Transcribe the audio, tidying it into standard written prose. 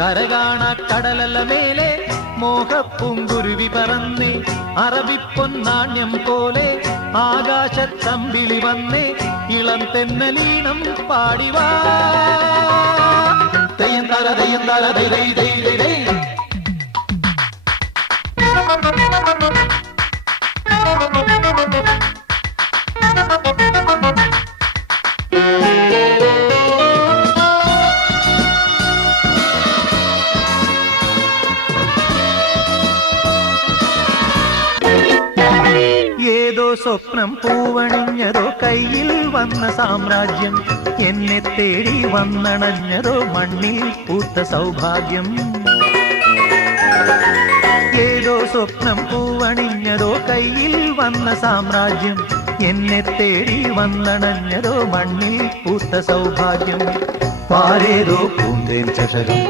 കരകാണ കടലല്ല മേലെ മോഹപ്പൂങ്കുരുവി പറന്നേ അറബിപ്പൊന്നാണ്യം പോലെ ആകാശത്തമ്പിളി വന്നേ ഇളം തെന്നലീണം പാടിവാ തെയ്യം തല ദൈ ദൈ ദൈ ദൈ ദൈ. ഏതോ സ്വപ്നം പൂവണിഞ്ഞതോ കയ്യിൽ വന്ന സാമ്രാജ്യം എന്നെ തേടി വന്നണഞ്ഞതോ മണ്ണിൽ പൂത്ത സൗഭാഗ്യം. ഏതോ സ്വപ്നം പൂവണിഞ്ഞതോ കയ്യിൽ വന്ന സാമ്രാജ്യം എന്നെ തേടി വന്നണഞ്ഞതോ മണ്ണിൽ പൂത്ത സൗഭാഗ്യം. പാരേതോ പൂന്തേൻ ചഷകം